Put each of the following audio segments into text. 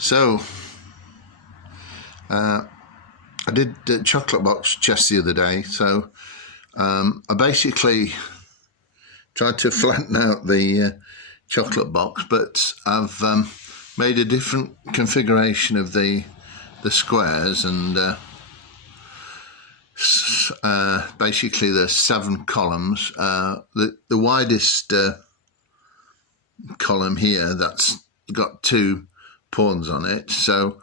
So, I did chocolate box chess the other day, so I basically tried to flatten out the chocolate box, but I've made a different configuration of the squares, and basically there's 7 columns. The widest column here, that's got 2 pawns on it, so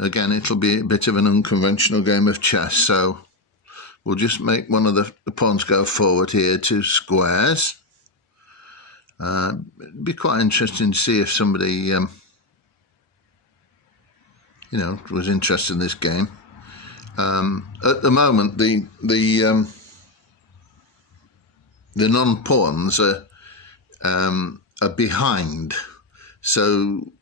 again it'll be a bit of an unconventional game of chess. So we'll just make one of the pawns go forward here to squares. It'd be quite interesting to see if somebody was interested in this game. At the moment the non-pawns are behind, so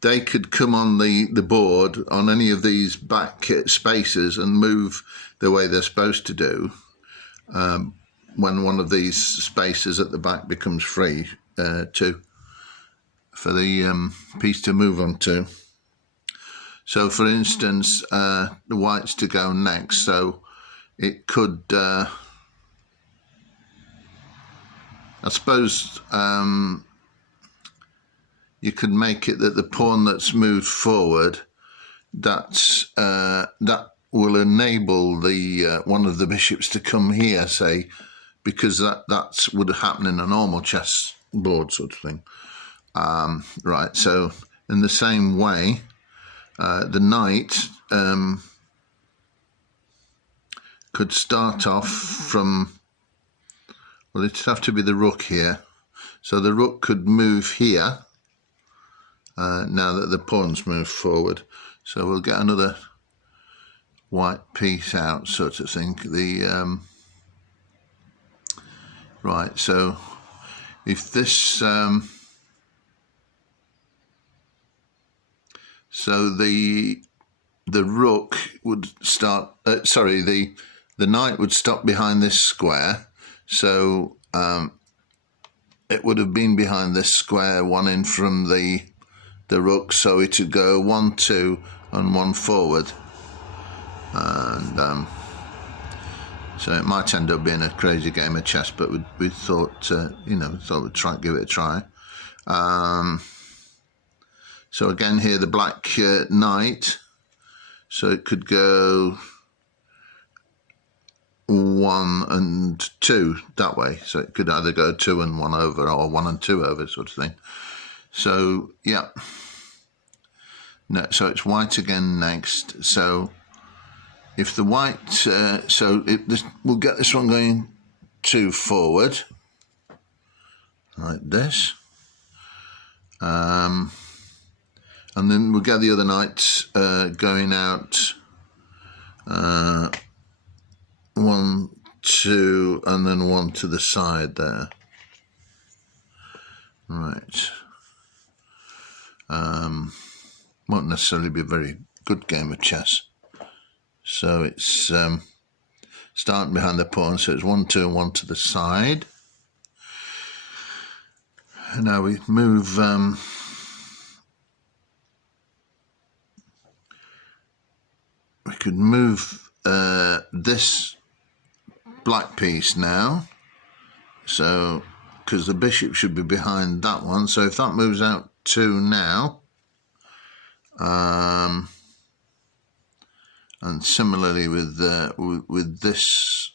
they could come on the board on any of these back spaces and move the way they're supposed to do when one of these spaces at the back becomes free for the piece to move on to. So for instance, the white's to go next, so it could, I suppose, you could make it that the pawn that's moved forward, that will enable the one of the bishops to come here, say, because that would happen in a normal chess board sort of thing. Right, so in the same way, the knight could start off from, well, it'd have to be the rook here. So the rook could move here now that the pawn's moved forward. So we'll get another white piece out, sort of thing. Right, so if this so the rook would start, the knight would stop behind this square, so it would have been behind this square, one in from the rook, so it would go 1, 2 and 1 forward, and so it might end up being a crazy game of chess, but we thought thought we'd give it a try. So again here the black knight, so it could go 1 and 2 that way, so it could either go 2 and 1 over or 1 and 2 over, sort of thing. So yeah, no, so it's white again next. So if the white, we'll get this one going 2 forward like this, and then we'll get the other knight going out 1, 2, and then 1 to the side there. Right. Won't necessarily be a very good game of chess. So it's starting behind the pawn, so it's 1, 2 and 1 to the side. And now we move we could move this black piece now, so because the bishop should be behind that one, so if that moves out 2 now, and similarly with this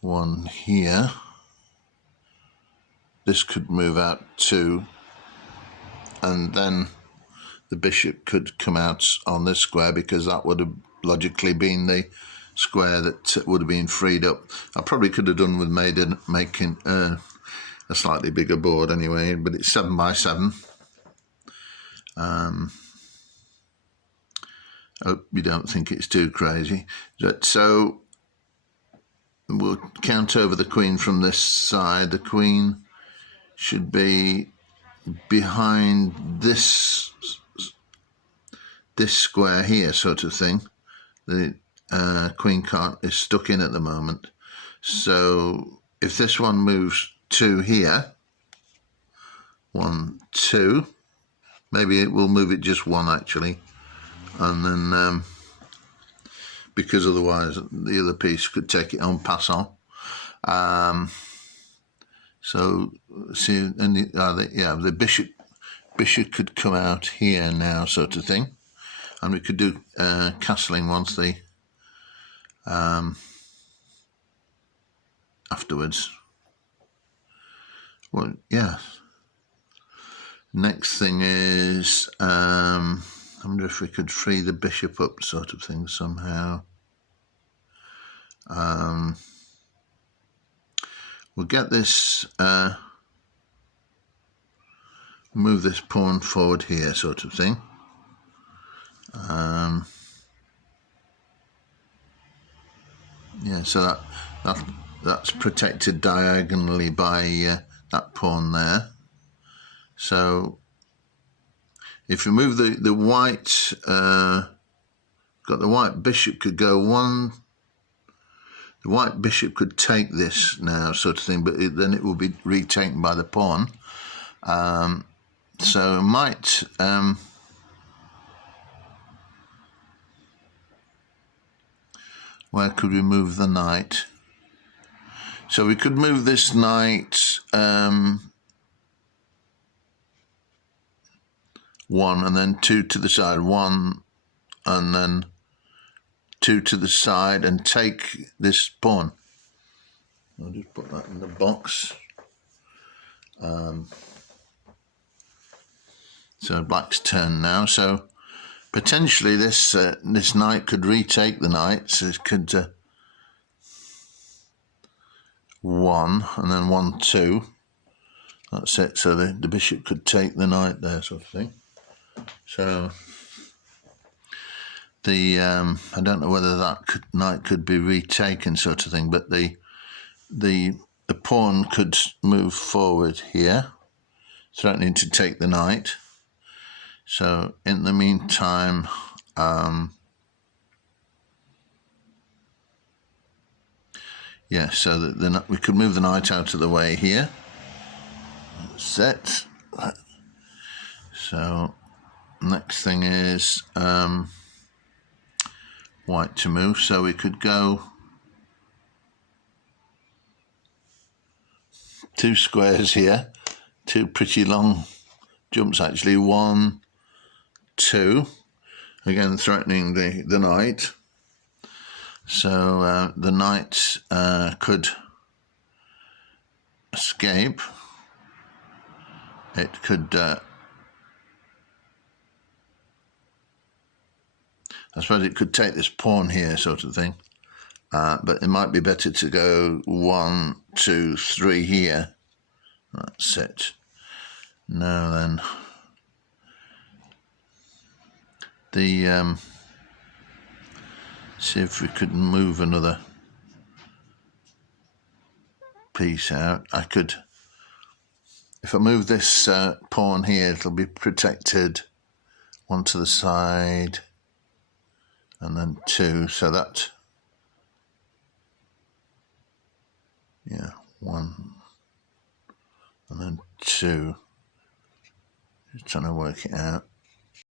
one here, this could move out 2, and then the bishop could come out on this square, because that would have logically been the square that would have been freed up. I probably could have done with making a slightly bigger board anyway, but it's 7 by 7. Hope you don't think it's too crazy. So we'll count over the queen from this side. The queen should be behind this square here, sort of thing. The queen is stuck in at the moment. So if this one moves 2 here, 1, 2, Maybe it will move it just one actually, and then because otherwise the other piece could take it on, pass on. So see, and the bishop could come out here now, sort of thing, and we could do castling once the afterwards. Well, yeah. Next thing is, I wonder if we could free the bishop up, sort of thing, somehow. We'll get this, move this pawn forward here, sort of thing. Yeah, so that's protected diagonally by that pawn there. So if we move the white, got the white bishop could go one. The white bishop could take this now, sort of thing, but then it will be retaken by the pawn. So it might. Where could we move the knight? So we could move this knight one and then two to the side, one and then two to the side, and take this pawn. I'll just put that in the box. So black's turn now. So potentially this knight could retake the knight. So it could one and then 1, 2. That's it. So the bishop could take the knight there, sort of thing. So I don't know whether that knight could be retaken, sort of thing, but the pawn could move forward here, threatening to take the knight. So in the meantime, yeah, so that we could move the knight out of the way here. That's it. So next thing is white to move. So we could go 2 squares here, 2 pretty long jumps actually, 1, 2, again threatening the knight. So the knight could escape. It could, I suppose it could take this pawn here, sort of thing. But it might be better to go 1, 2, 3 here. That's it. Now then, see if we could move another piece out. I could, if I move this pawn here, it'll be protected, 1 to the side, and then 2. So that, yeah, 1, and then 2. Just trying to work it out.